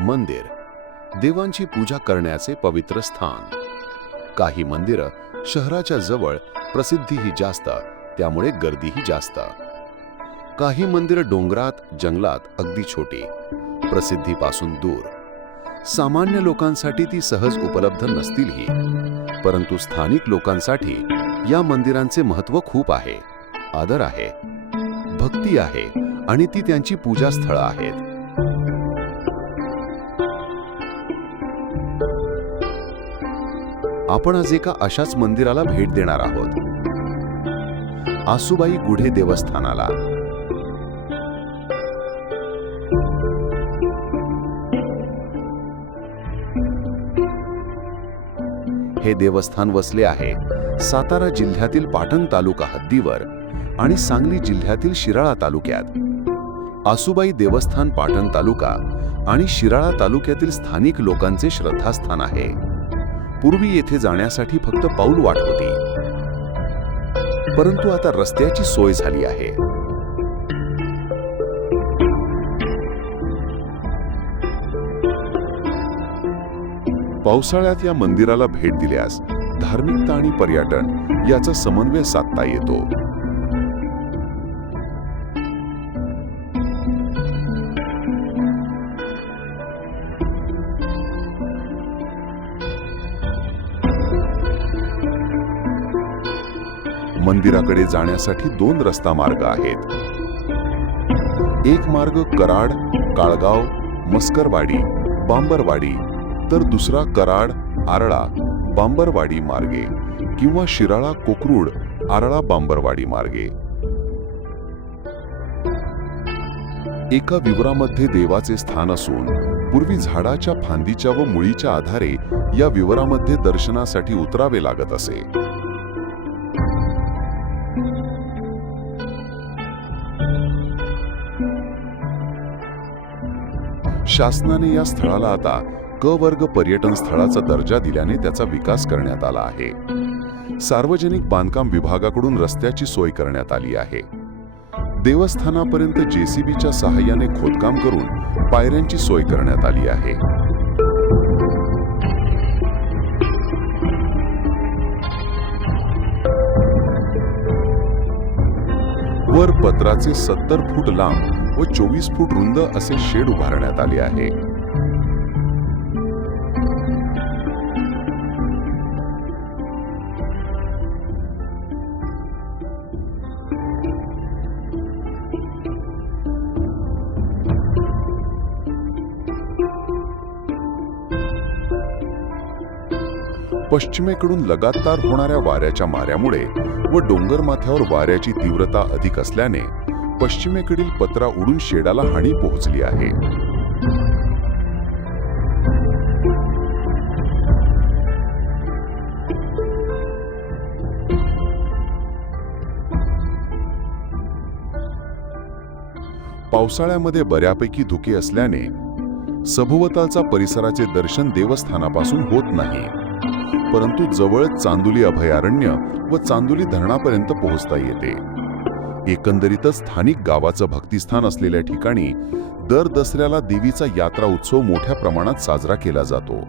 मंदिर देवांची पूजा करण्याचे पवित्र स्थान. काही मंदिरं शहराच्या जवळ प्रसिद्धीही जास्त त्यामुळे गर्दीही जास्त. काही मंदिरं डोंगरात जंगलात अगदी छोटी प्रसिद्धीपासून दूर. सामान्य लोकांसाठी ती सहज उपलब्ध नसतीलही परंतु स्थानिक लोकांसाठी या मंदिरांचे महत्त्व खूप आहे आदर आहे भक्ती आहे आणि ती त्यांची पूजास्थळं आहेत. आपण आज एका अशाच मंदिराला भेट देणार आहोत. आसूबाई गुढे देवस्थानाला. हे देवस्थान वसले आहे सातारा जिल्ह्यातील पाटण तालुका हद्दीवर आणि सांगली जिल्ह्यातील शिराळा तालुक्यात. आसूबाई देवस्थान पाटण तालुका आणि शिराळा तालुक्यातील स्थानिक लोकांचे श्रद्धास्थान आहे. पूर्वी येथे जाण्यासाठी फक्त पाऊल वाट होती. परंतु आता रस्त्याची सोय झाली आहे. पावसाळ्यात या मंदिराला भेट दिल्यास धार्मिकता आणि पर्यटन याचा समन्वय साधता येतो. मंदिराकडे जाण्यासाठी दोन रस्ता मार्ग आहेत. एक मार्ग कराड काळगाव मस्करवाडी बांबरवाडी तर दुसरा कराड आरळा बांबरवाडी मार्गे किंवा शिराळा कोकरूड आरळा बांबरवाडी मार्गे. एका विवरामध्ये देवाचे स्थान असून पूर्वी झाडाच्या फांदीच्या व मुळीच्या आधारे या विवरामध्ये दर्शनासाठी उतरावे लागत असे. शासनाने या स्थळाला आता क वर्ग पर्यटन स्थळाचा दर्जा दिल्याने त्याचा विकास करण्यात आला आहे. सार्वजनिक बांधकाम विभागाकडून रस्त्याची सोय करण्यात आली आहे. देवस्थानापर्यंत जेसीबीच्या सहाय्याने खोदकाम करून पायऱ्यांची सोय करण्यात आली आहे. वर पत्राचे सत्तर फूट लांब व चोवीस फूट रुंद असे शेड उभारण्यात आले आहे. पश्चिमेकडून लगातार होणाऱ्या वाऱ्याच्या माऱ्यामुळे व डोंगर माथ्यावर वाऱ्याची तीव्रता अधिक असल्याने पश्चिमेकडील पत्रा उडून शेडाला हानी पोहोचली आहे. पावसाळ्यामध्ये बऱ्यापैकी धुके असल्याने सभोवतालचा परिसराचे दर्शन देवस्थानापासून होत नाही. परंतु जवळ चांदुली अभयारण्य व चांदुली धरणापर्यंत पोहोचता येते. एकंदरीतच स्थानिक गावाचं भक्तिस्थान असलेल्या ठिकाणी दर दसऱ्याला देवीचा यात्रा उत्सव मोठ्या प्रमाणात साजरा केला जातो.